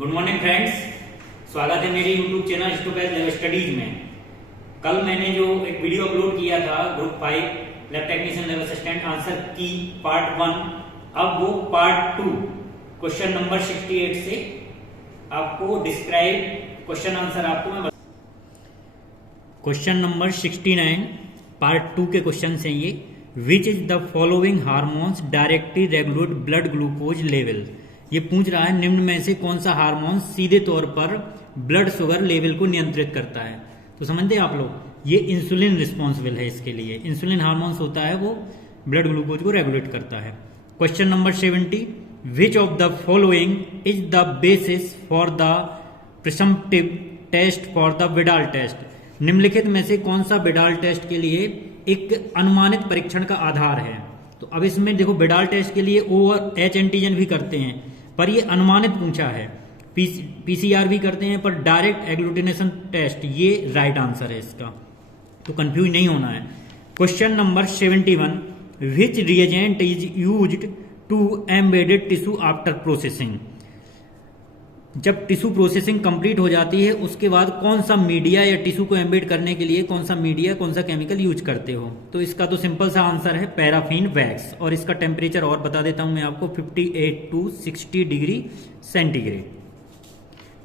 Good morning friends, स्वागत है मेरे YouTube channel stupid lab studies में। कल मैंने जो एक वीडियो अपलोड किया था group 5 lab technician lab assistant answer की पार्ट 1, अब वो पार्ट 2 क्वेश्चन नंबर 68 से आपको डिस्क्राइब क्वेश्चन आंसर आपको मैं क्वेश्चन नंबर 69 पार्ट 2 के क्वेश्चन से ये विच is the following hormones directly regulate blood glucose level. ये पूछ रहा है निम्न में से कौन सा हार्मोन सीधे तौर पर ब्लड शुगर लेवल को नियंत्रित करता है। तो समझते हैं आप लोग, ये इंसुलिन रिस्पॉन्सिबल है इसके लिए। इंसुलिन हार्मोन्स होता है वो ब्लड ग्लूकोज को रेगुलेट करता है। Question number 70 which of the following is the basis for the presumptive test for the Widal test. निम्नलिखित में से कौन सा विडाल टेस्ट के लिए एक अनुमानित परीक्षण का आधार है। तो अब इसमें देखो, विडाल टेस्ट के लिए ओ और एच एंटीजन भी करते हैं, पर ये अनुमानित पूछा है। पीसीआर भी करते हैं, पर डायरेक्ट एग्लूटिनेशन टेस्ट ये राइट आंसर है इसका, तो कंफ्यूज नहीं होना है। Question number 71 which reagent is used to embedded tissue after processing. जब टिश्यू प्रोसेसिंग कंप्लीट हो जाती है उसके बाद कौन सा मीडिया या टिश्यू को एम्बेड करने के लिए कौन सा मीडिया कौन सा केमिकल यूज करते हो। तो इसका तो सिंपल सा आंसर है पैराफिन वैक्स, और इसका टेम्परेचर और बता देता हूं मैं आपको 58 to 60 degree centigrade.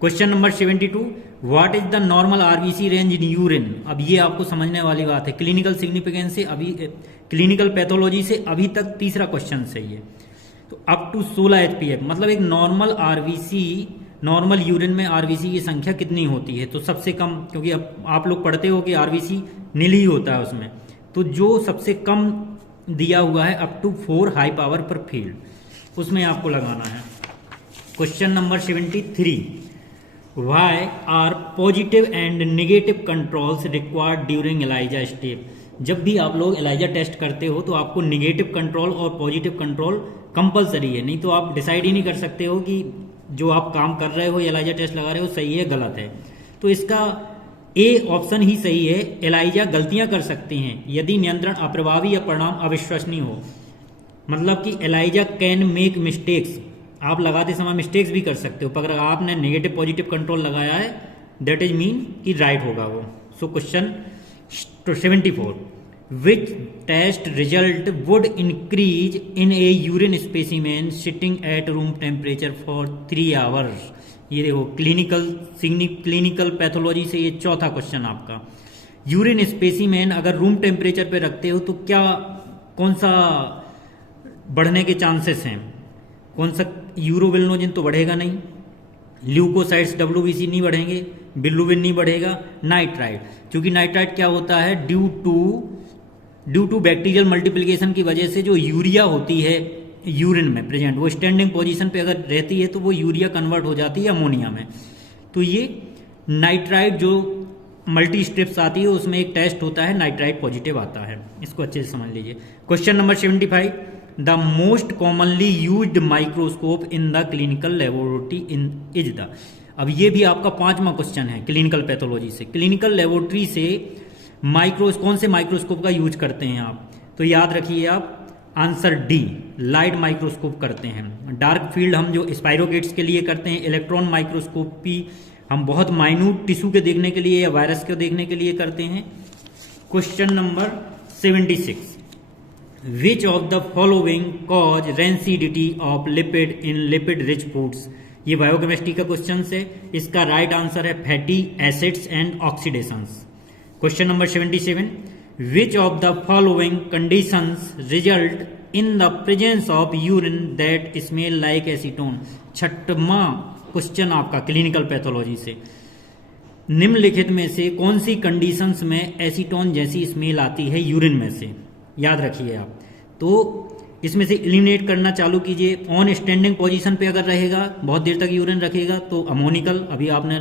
Question number 72 what is the normal RBC range in urine. अब ये आपको समझने वाली बात है, क्लिनिकल सिग्निफिकेंस से अभी क्लिनिकल पैथोलॉजी से अभी तक तीसरा क्वेश्चन सही है। तो अप टू 16 एचपीएफ मतलब एक नॉर्मल आरबीसी, नॉर्मल यूरिन में आरबीसी की संख्या कितनी होती है। तो सबसे कम, क्योंकि अब आप लोग पढ़ते हो कि आरबीसी नील ही होता है उसमें, तो जो सबसे कम दिया हुआ है up to 4 high power per field, उसमें आपको लगाना है। Question number 73 why are positive and negative controls required during ELISA step. जब भी आप लोग एलाइजा टेस्ट करते हो तो आपको नेगेटिव कंट्रोल और पॉजिटिव कंट्रोल कंपलसरी है, नहीं तो आप डिसाइड ही नहीं कर सकते हो कि जो आप काम कर रहे हो एलाइजा टेस्ट लगा रहे हो सही है गलत है। तो इसका ए ऑप्शन ही सही है, एलाइजा गलतियां कर सकती हैं यदि नियंत्रण अप्रभावी या परिणाम अविश्वसनीय हो। मतलब कि एलाइजा कैन मेक मिस्टेक्स, आप लगाते समय मिस्टेक्स भी कर सकते हो, पर अगर आपने नेगेटिव पॉजिटिव कंट्रोल लगाया है दैट इज मीन कि राइट होगा वो। So question 74 which test result would increase in a urine specimen sitting at room temperature for 3 hours। ये देखो क्लिनिकल पैथोलॉजी से ये चौथा क्वेश्चन आपका। यूरिन स्पेसिमेन अगर रूम टेम्परेचर पे रखते हो तो क्या कौन सा बढ़ने के चांसेस हैं, कौन सा। यूरोबिलिनोजिन तो बढ़ेगा नहीं, ल्यूकोसाइड्स डब्ल्यूबीसी नहीं बढ़ेंगे, बिल्रुबिन नहीं बढ़ेगा, नाइट्राइट, क्योंकि नाइट्राइट क्या होता है ड्यू टू बैक्टीरियल मल्टीप्लिकेशन की वजह से जो यूरिया होती है यूरिन में प्रेजेंट, वो स्टैंडिंग पोजीशन पे अगर रहती है तो वो यूरिया कन्वर्ट हो जाती है अमोनिया में। तो ये नाइट्राइट जो मल्टी स्ट्रिप्स आती है उसमें एक टेस्ट होता है, नाइट्राइट पॉजिटिव आता है, इसको अच्छे से समझ लीजिए। Question number 75 the most commonly used microscope in the clinical laboratory in is the. अब ये भी आपका 5वां क्वेश्चन है क्लिनिकल पैथोलॉजी से। क्लिनिकल लेबोरेटरी से कौन से माइक्रोस्कोप का यूज करते हैं आप, तो याद रखिए आप आंसर डी, लाइट माइक्रोस्कोप करते हैं। डार्क फील्ड हम जो स्पाइरोगेट्स के लिए करते हैं, इलेक्ट्रॉन माइक्रोस्कोपी हम बहुत माइन्यूट टिश्यू के देखने के लिए या वायरस को देखने के लिए करते हैं। Question number 76 which of the following cause rancidity of lipid in lipid rich foods. ये बायोकेमिस्ट्री का क्वेश्चन है, इसका राइट आंसर है fatty acids and oxidations. Question number 77 which of the following conditions result in the presence of urine that smell like acetone. छठवां question आपका clinical pathology से, निम्नलिखित में से कौन सी कंडीशंस में एसीटोन जैसी स्मेल आती है यूरिन में से, याद रखिए आप। तो इसमें से एलिमिनेट करना चालू कीजिए। ऑन स्टैंडिंग पोजीशन पे अगर रहेगा, बहुत देर तक यूरिन रखेगा तो अमोनिकल, अभी आपने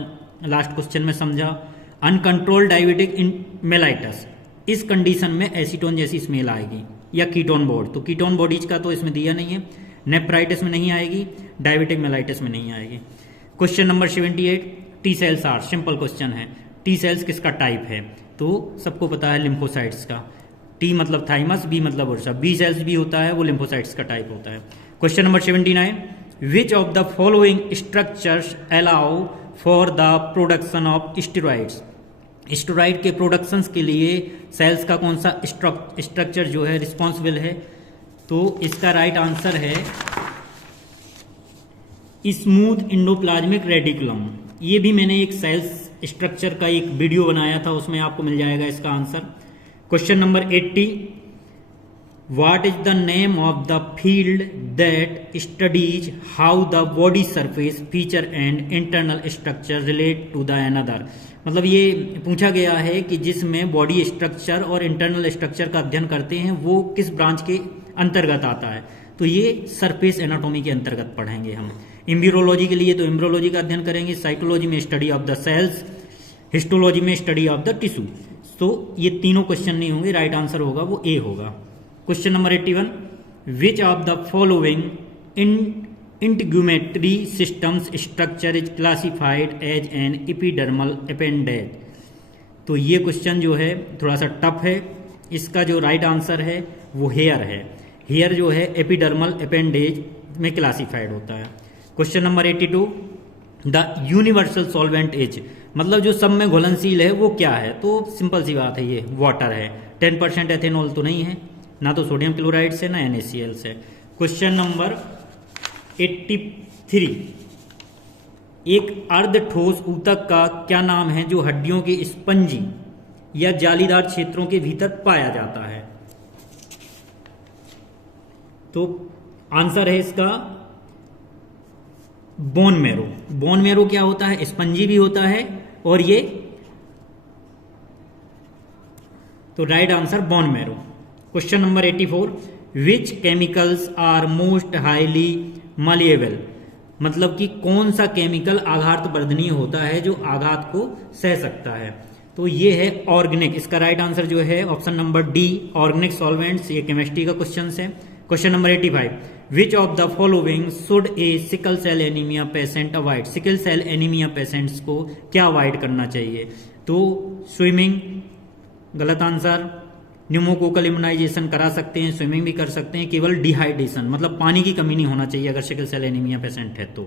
लास्ट क्वेश्चन में समझा। अनकंट्रोल्ड डायबिटिक इन मेलाइटस, इस कंडीशन में एसीटोन जैसी स्मेल आएगी, या कीटोन बोर्ड, तो कीटोन बॉडीज का तो इसमें दिया नहीं है। नेफ्राइटिस में नहीं आएगी, डायबिटिक मेलाइटिस में नहीं आएगी। Question number 78 T cells are, simple question है, टी सेल्स किसका टाइप है, तो सबको पता है लिम्फोसाइट्स का। टी मतलब थाइमस, बी मतलब वर्षा, बी सेल्स भी होता है वो लिम्फोसाइट्स का टाइप होता है। Question number 79 which of the following structures allow for the production of steroids. Steroid के प्रोडक्शंस के लिए सेल्स का कौन सा स्ट्रक्चर जो है रिस्पॉन्सिबल है? तो इसका राइट आंसर है स्मूथ इंडोप्लाज्मिक रेडिकुलम। ये भी मैंने एक सेल्स स्ट्रक्चर का एक वीडियो बनाया था, उसमें आपको मिल जाएगा इसका answer. Question number 80, what is the name of the field that studies how the body surface feature and internal structure relate to the another. मतलब ये पूछा गया है कि जिसमें बॉडी स्ट्रक्चर और इंटरनल स्ट्रक्चर का अध्ययन करते हैं वो किस ब्रांच के अंतर्गत आता है? तो ये सरफेस एनाटॉमी के अंतर्गत पढ़ेंगे हम। एम्ब्रियोलॉजी के लिए तो एम्ब्रियोलॉजी का अध्ययन करेंगे, साइटोलॉजी में study of the cells, histology में स्टडी ऑफ द टिश्यू। तो ये तीनों क्वेश्चन नहीं होंगे, राइट आंसर होगा वो ए होगा। Question number 81, which of the following integumentary systems structure is classified as an epidermal appendage. तो ये क्वेश्चन जो है थोड़ा सा टफ है। इसका जो राइट आंसर है वो हेयर है। हेयर जो है एपिडर्मल अपेंडेज में क्लासिफाइड होता है। Question number 82, the universal solvent is, मतलब जो सब में घुलनशील है वो क्या है? तो सिंपल सी बात है, ये वाटर है। 10% एथेनॉल तो नहीं है, ना तो सोडियम क्लोराइड से, ना NaCl से। क्वेश्चन नंबर 83, एक अर्ध ठोस ऊतक का क्या नाम है जो हड्डियों के स्पंजी या जालीदार क्षेत्रों के भीतर पाया जाता है? तो आंसर है इसका बोन मैरो। बोन मैरो क्या होता है? स्पंजी भी होता है और ये, तो right answer bone marrow. Question number 84, which chemicals are most highly malleable, मतलब कि कौन सा केमिकल आघात वर्धनीय होता है जो आघात को सह सकता है? तो ये है ऑर्गेनिक। इसका राइट आंसर जो है option number D, organic solvents. ये केमिस्ट्री का क्वेश्चन है। Question number 85, which of the following should a sickle cell anaemia patient avoid. Sickle cell anaemia patients को क्या अवॉइड करना चाहिए? तो स्विमिंग गलत आंसर, न्यूमोकोकल इम्यूनाइजेशन करा सकते हैं, स्विमिंग भी कर सकते हैं, केवल डिहाइड्रेशन मतलब पानी की कमी नहीं होना चाहिए अगर सिकल सेल एनीमिया पेशेंट है तो।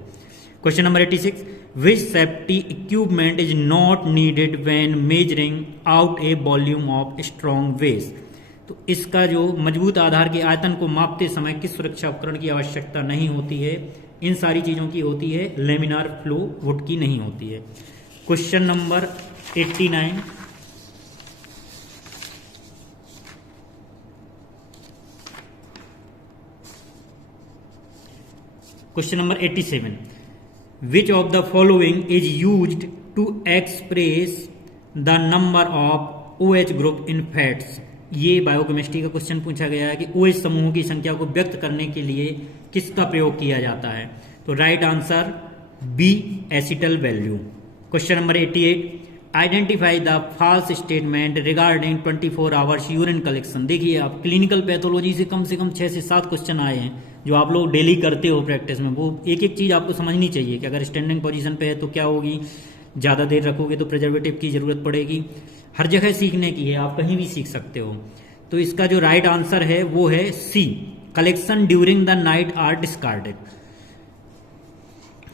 Question number 86, which safety equipment is not needed when measuring out a volume of strong waste. तो इसका जो मजबूत आधार के आयतन को मापते समय किस सुरक्षा उपकरण की आवश्यकता नहीं होती है? इन सारी चीजों की होती है, लेमिनार फ्लो वुड की नहीं होती है। Question number 89, question number 87, which of the following is used to express the number of OH group in fats. ये बायोकेमिस्ट्री का क्वेश्चन पूछा गया है कि OH समूहों की संख्या को व्यक्त करने के लिए किसका प्रयोग किया जाता है? तो right answer B, acetyl value. Question number 88, identify the false statement regarding 24 hours urine collection. देखिए आप क्लिनिकल पैथोलॉजी से कम 6 से 7 क्वेश्चन आए हैं जो आप लोग डेली करते हो प्रैक्टिस में। वो एक एक चीज आपको समझनी चाहिए कि अगर स्टैंडिंग पोजीशन पे है तो क्या होगी, ज्यादा देर रखोगे तो प्रिजर्वेटिव की जरूरत पड़ेगी। हर जगह सीखने की है, आप कहीं भी सीख सकते हो। तो इसका जो राइट आंसर है वो है C, collection during the night are discarded.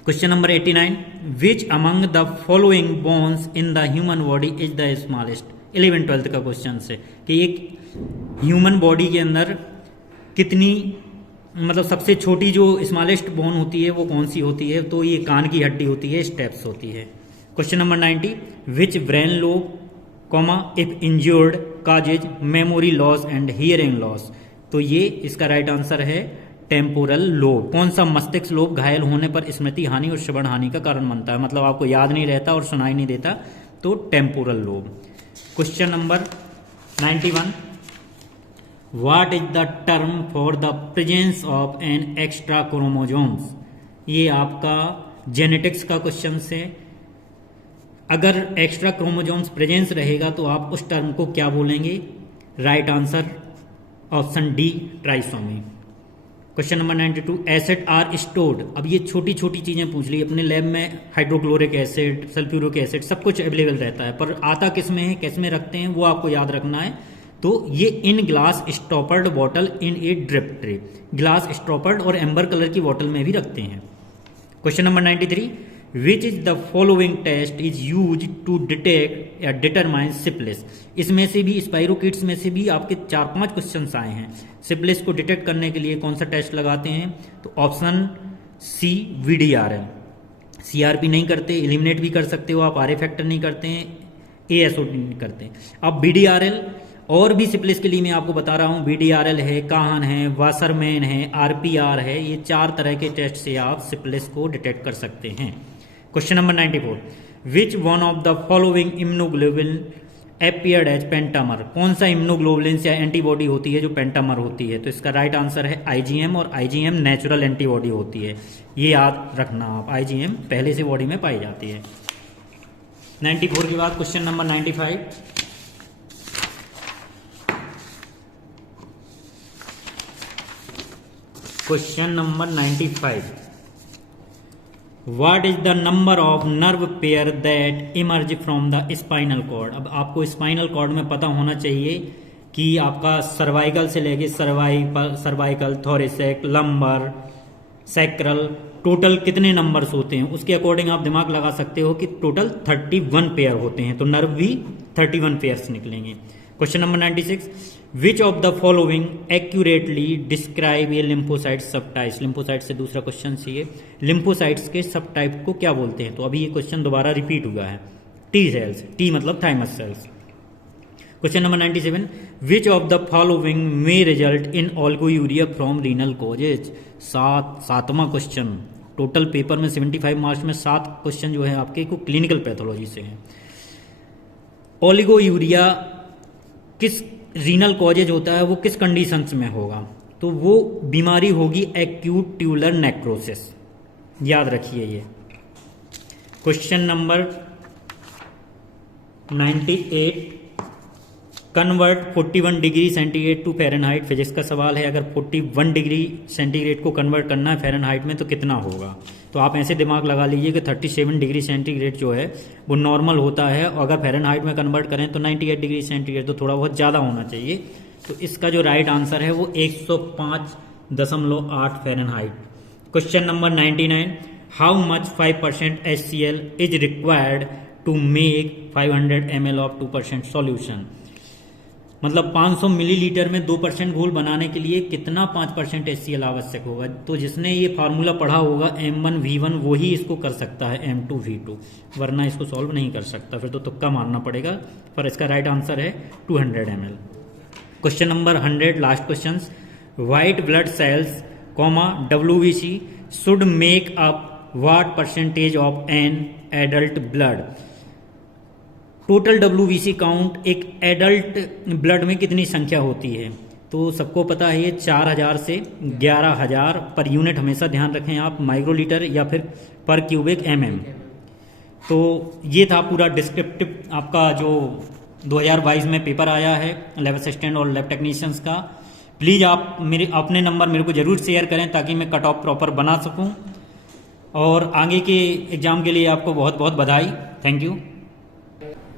Question number 89, which among the following bones in the human body is the smallest. 11th-12th का क्वेश्चन है कि एक ह्यूमन बॉडी के अंदर कितनी, मतलब सबसे छोटी जो स्मॉलेस्ट बोन होती है वो कौन सी होती है? तो ये कान की हड्डी होती है, स्टेप्स होती है। Question number 90, which brain lobe comma if injured causes memory loss and hearing loss. तो ये इसका राइट आंसर है टेम्पोरल लोब। कौन सा मस्तिष्क लोब घायल होने पर स्मृति हानि और श्रवण हानि का कारण बनता है, मतलब आपको याद नहीं रहता और सुनाई नहीं देता, तो temporal lobe. Question number 91, what is the term for the presence of an extra chromosomes. ये आपका जेनेटिक्स का क्वेश्चन है। अगर एक्स्ट्रा क्रोमोजोम्स प्रेजेंस रहेगा तो आप उस टर्म को क्या बोलेंगे? Right answer option D, trisomy. Question number 92, acid are stored. अब ये छोटी छोटी चीजें पूछ ली। अपने लैब में हाइड्रोक्लोरिक एसिड, सल्फ्यूरिक एसिड सब कुछ अवेलेबल रहता है, पर आता किस में है, कैसे में रखते हैं, वो आपको याद रखना है। तो ये in glass stoppered bottle in a drip tray, glass stoppered और एम्बर कलर की बॉटल में भी रखते हैं। Question number 93, which is the following test is use to detect या डिटरमाइन सिफिलिस। इसमें से भी स्पाइरोकीट्स में से भी आपके 4-5 क्वेश्चन आए हैं। सिफिलिस को डिटेक्ट करने के लिए कौन सा टेस्ट लगाते हैं? तो ऑप्शन सी VDRL। CRP नहीं करते, एलिमिनेट भी कर सकते हो आप, RA फैक्टर नहीं करते हैं, ASO नहीं करते। अब BDRL और भी सिफिलिस के लिए मैं आपको बता रहा हूँ, BDRL है, काहन है, वासरमैन है, RPR है, ये 4 तरह के टेस्ट से आप सिफिलिस को डिटेक्ट कर सकते हैं। Question number 94, which one of the following immunoglobulin appeared as pentamer. कौन सा इम्यूनोग्लोबुलिन या एंटीबॉडी होती है जो पेंटामर होती है? तो इसका राइट आंसर है IgM, और IgM नेचुरल एंटीबॉडी होती है, ये याद रखना आप। IgM पहले से बॉडी में पाई जाती है। 94 के बाद question number 95, question number 95, what is the number of nerve pair that emerge from the spinal cord. अब आपको स्पाइनल कॉर्ड में पता होना चाहिए कि आपका सर्वाइकल से लेके cervical, thoracic, lumbar, sacral, total कितने नंबर्स होते हैं, उसके अकॉर्डिंग आप दिमाग लगा सकते हो कि टोटल 31 पेयर होते हैं, तो नर्व भी 31 पेयर्स निकलेंगे। Question number 96, which of the following accurately describe A lymphocyte subtypes. Lymphocyte से दूसरा क्वेश्चन चाहिए, लिम्फोसाइट्स के सब टाइप को क्या बोलते हैं? तो अभी ये क्वेश्चन दोबारा रिपीट हुआ है। T सेल्स, T मतलब thymus cells. Question number 97, which of the following may result in oliguria from renal causes. सातवां क्वेश्चन, टोटल पेपर में 75 मार्क्स में 7 क्वेश्चन जो है आपके को क्लिनिकल पैथोलॉजी से हैं। ओलिगोयूरिया किस रीनल कॉजेज होता है, वो किस कंडीशंस में होगा? तो वो बीमारी होगी एक्यूट ट्यूलर नेक्रोसिस, याद रखिए ये। Question number 98, convert 41 degree centigrade to Fahrenheit. Physics का सवाल है, अगर 41 डिग्री सेंटीग्रेड को कन्वर्ट करना है फ़ारेनहाइट में तो कितना होगा? तो आप ऐसे दिमाग लगा लीजिए कि 37 डिग्री सेंटीग्रेड जो है वो नॉर्मल होता है, और अगर फ़ारेनहाइट में कन्वर्ट करें तो 98 डिग्री सेंटीग्रेड, तो थोड़ा बहुत ज़्यादा होना चाहिए। तो इसका जो राइट आंसर है वो 105.8 Fahrenheit. Question number 99, how much 5% HCl is required to make 500 ml of 2% solution. मतलब 500 मिलीलीटर में 2% घोल बनाने के लिए कितना 5% HCl आवश्यक होगा? तो जिसने ये फार्मूला पढ़ा होगा M1V1 वही इसको कर सकता है M2V2, वरना इसको सॉल्व नहीं कर सकता, फिर तो तुक्का मारना पड़ेगा। पर इसका राइट आंसर है 200 ml। Question number 100, last question, white blood cells WBC should make up what percentage of an adult blood. Total WBC count एक एडल्ट ब्लड में कितनी संख्या होती है? तो सबको पता है ये 4000 से 11000 पर यूनिट, हमेशा ध्यान रखें आप, माइक्रोलीटर या फिर पर क्यूबिक mm। तो ये था पूरा डिस्क्रिप्टिव आपका जो 2022 में पेपर आया है लैब असिस्टेंट और लैब टेक्नीशियंस का। प्लीज़ आप मेरे अपने नंबर मेरे को ज़रूर शेयर करें ताकि मैं कट ऑफ प्रॉपर बना सकूं, और आगे के एग्ज़ाम के लिए आपको बहुत बहुत बधाई। Thank you.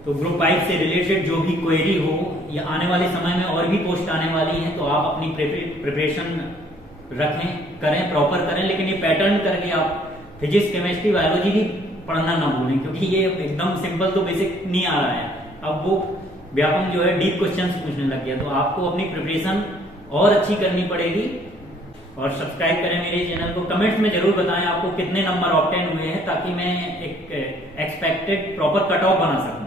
तो ग्रुप 5 से रिलेटेड जो भी क्वेरी हो या आने वाले समय में और भी पोस्ट आने वाली हैं, तो आप अपनी प्रिपरेशन रखें, करें, प्रॉपर करें, लेकिन ये पैटर्न करके आप फिजिक्स, केमिस्ट्री, बायोलॉजी भी पढ़ना ना भूलें, क्योंकि ये एकदम सिंपल तो बेसिक नहीं आ रहा है। अब वो व्यापक जो है डीप क्वेश्चन पूछने लग गया, तो आपको अपनी प्रिपरेशन और अच्छी करनी पड़ेगी। और सब्सक्राइब करें मेरे चैनल को, कमेंट्स में जरूर बताएं आपको कितने नंबर ऑब्टेन हुए हैं, ताकि मैं एक एक्सपेक्टेड प्रॉपर कट ऑफ बना सकूं।